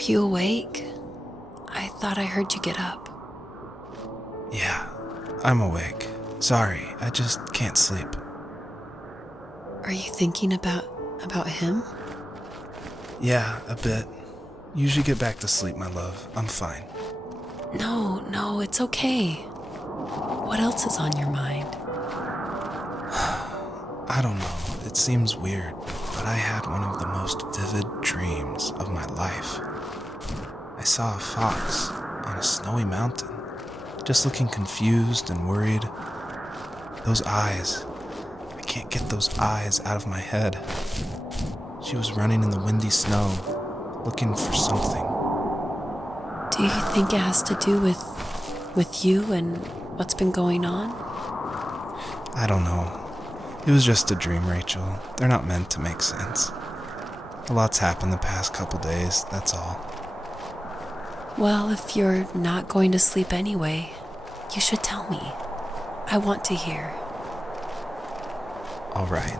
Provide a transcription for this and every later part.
Are you awake? I thought I heard you get up. Yeah, I'm awake. Sorry, I just can't sleep. Are you thinking about him? Yeah, a bit. Usually get back to sleep, my love. I'm fine. No, it's okay. What else is on your mind? I don't know. It seems weird, but I had one of the most vivid dreams of my life. I saw a fox on a snowy mountain, just looking confused and worried. Those eyes. I can't get those eyes out of my head. She was running in the windy snow, looking for something. Do you think it has to do with you and what's been going on? I don't know. It was just a dream, Rachel. They're not meant to make sense. A lot's happened the past couple days, that's all. Well, if you're not going to sleep anyway, you should tell me. I want to hear. All right.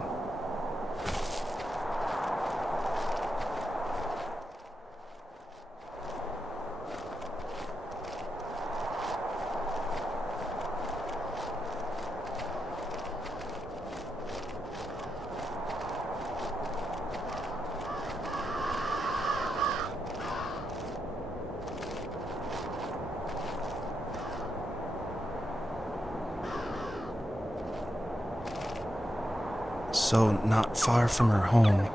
So, not far from her home,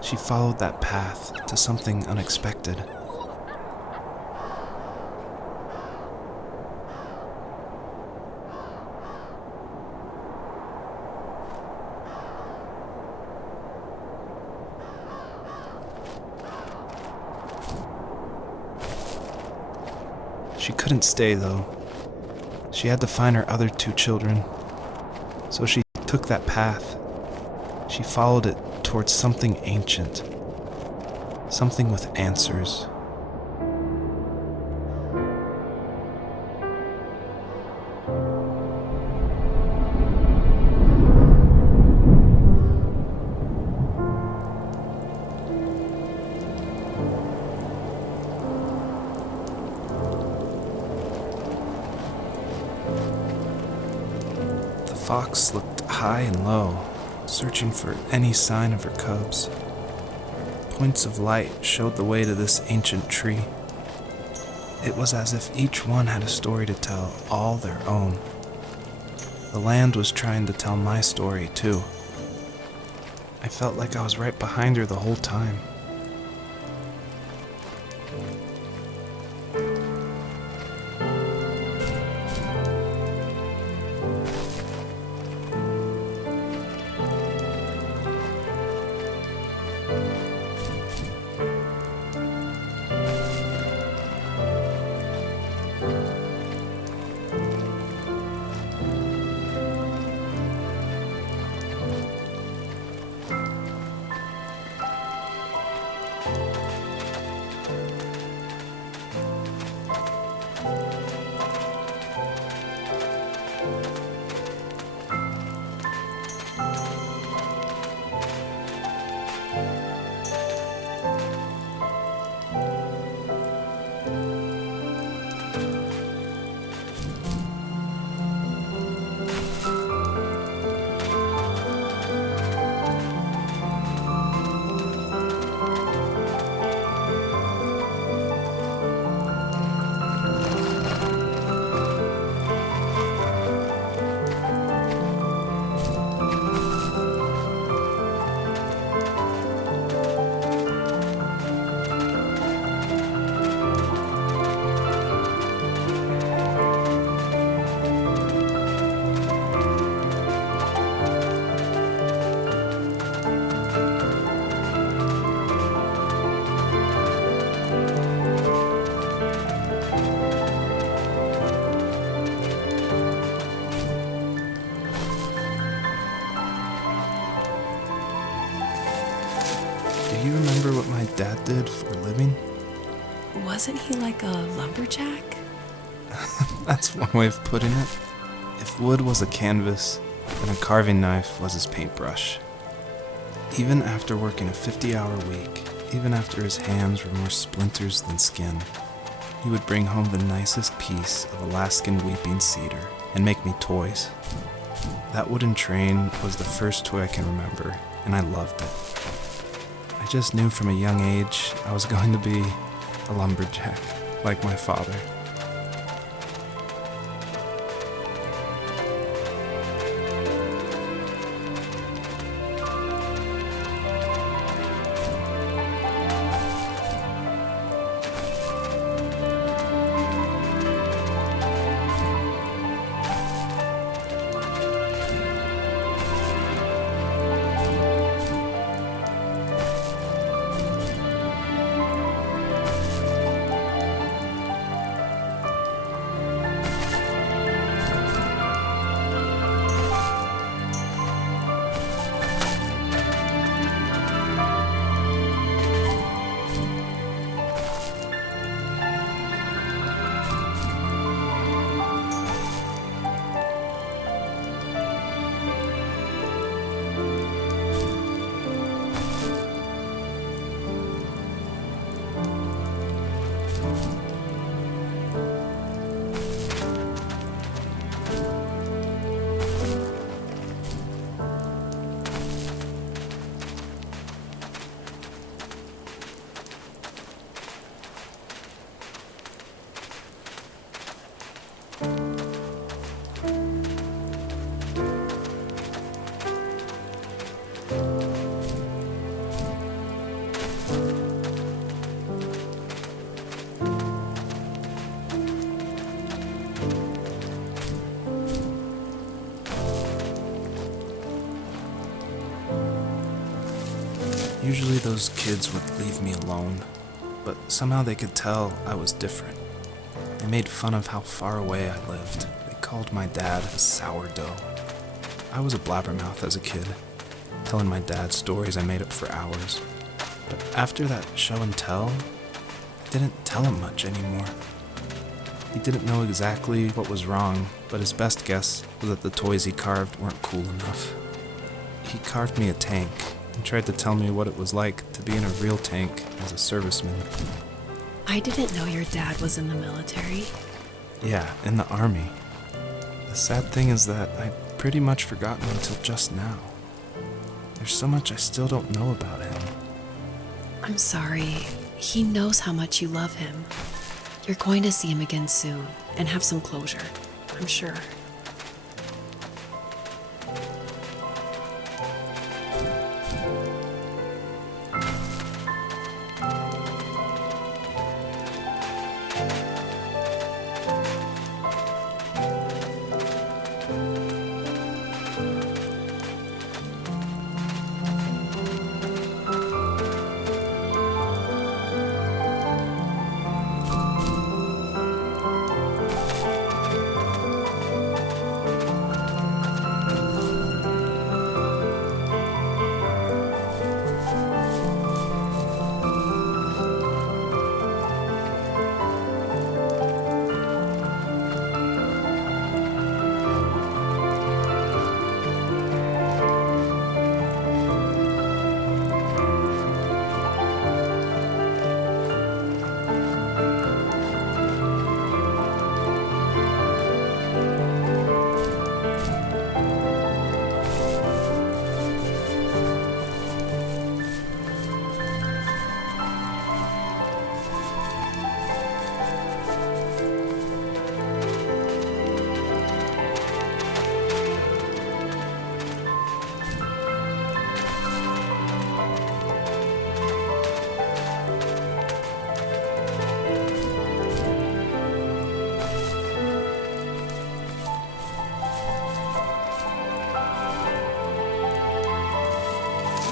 she followed that path to something unexpected. She couldn't stay, though. She had to find her other two children. So she took that path. She followed it towards something ancient, something with answers. The fox looked high and low, searching for any sign of her cubs. Points of light showed the way to this ancient tree. It was as if each one had a story to tell, all their own. The land was trying to tell my story, too. I felt like I was right behind her the whole time. Do you remember what my dad did for a living? Wasn't he like a lumberjack? That's one way of putting it. If wood was a canvas, then a carving knife was his paintbrush. Even after working a 50-hour week, even after his hands were more splinters than skin. He would bring home the nicest piece of Alaskan weeping cedar and make me toys. That wooden train was the first toy I can remember, and I loved it. I just knew from a young age I was going to be a lumberjack, like my father. Usually those kids would leave me alone, but somehow they could tell I was different. They made fun of how far away I lived. They called my dad a sourdough. I was a blabbermouth as a kid, telling my dad stories I made up for hours. But after that show and tell, I didn't tell him much anymore. He didn't know exactly what was wrong, but his best guess was that the toys he carved weren't cool enough. He carved me a tank and tried to tell me what it was like to be in a real tank as a serviceman. I didn't know your dad was in the military. Yeah, in the army. The sad thing is that I'd pretty much forgotten until just now. There's so much I still don't know about him. I'm sorry. He knows how much you love him. You're going to see him again soon and have some closure, I'm sure.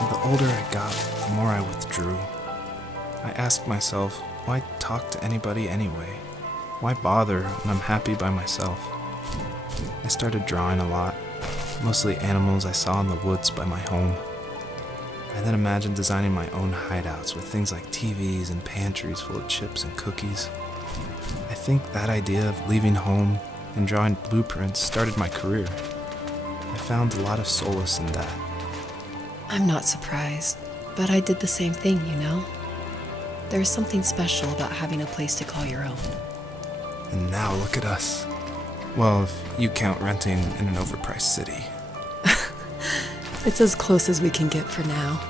The older I got, the more I withdrew. I asked myself, why talk to anybody anyway? Why bother when I'm happy by myself? I started drawing a lot, mostly animals I saw in the woods by my home. I then imagined designing my own hideouts with things like TVs and pantries full of chips and cookies. I think that idea of leaving home and drawing blueprints started my career. I found a lot of solace in that. I'm not surprised, but I did the same thing, you know? There's something special about having a place to call your own. And now look at us. Well, if you count renting in an overpriced city. It's as close as we can get for now.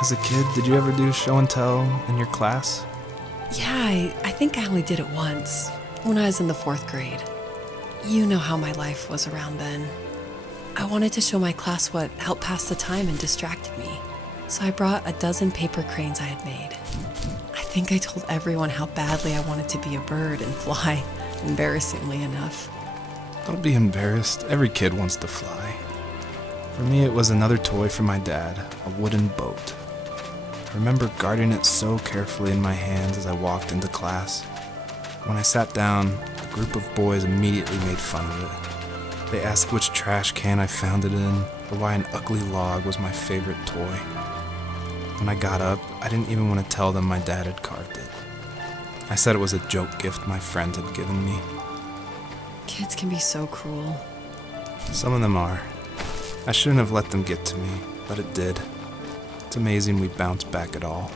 As a kid, did you ever do show and tell in your class? Yeah, I think I only did it once, when I was in the 4th grade. You know how my life was around then. I wanted to show my class what helped pass the time and distracted me, so I brought a dozen paper cranes I had made. I think I told everyone how badly I wanted to be a bird and fly, embarrassingly enough. Don't be embarrassed. Every kid wants to fly. For me, it was another toy from my dad, a wooden boat. I remember guarding it so carefully in my hands as I walked into class. When I sat down, a group of boys immediately made fun of it. They asked which trash can I found it in, or why an ugly log was my favorite toy. When I got up, I didn't even want to tell them my dad had carved it. I said it was a joke gift my friend had given me. Kids can be so cruel. Some of them are. I shouldn't have let them get to me, but it did. It's amazing we bounced back at all.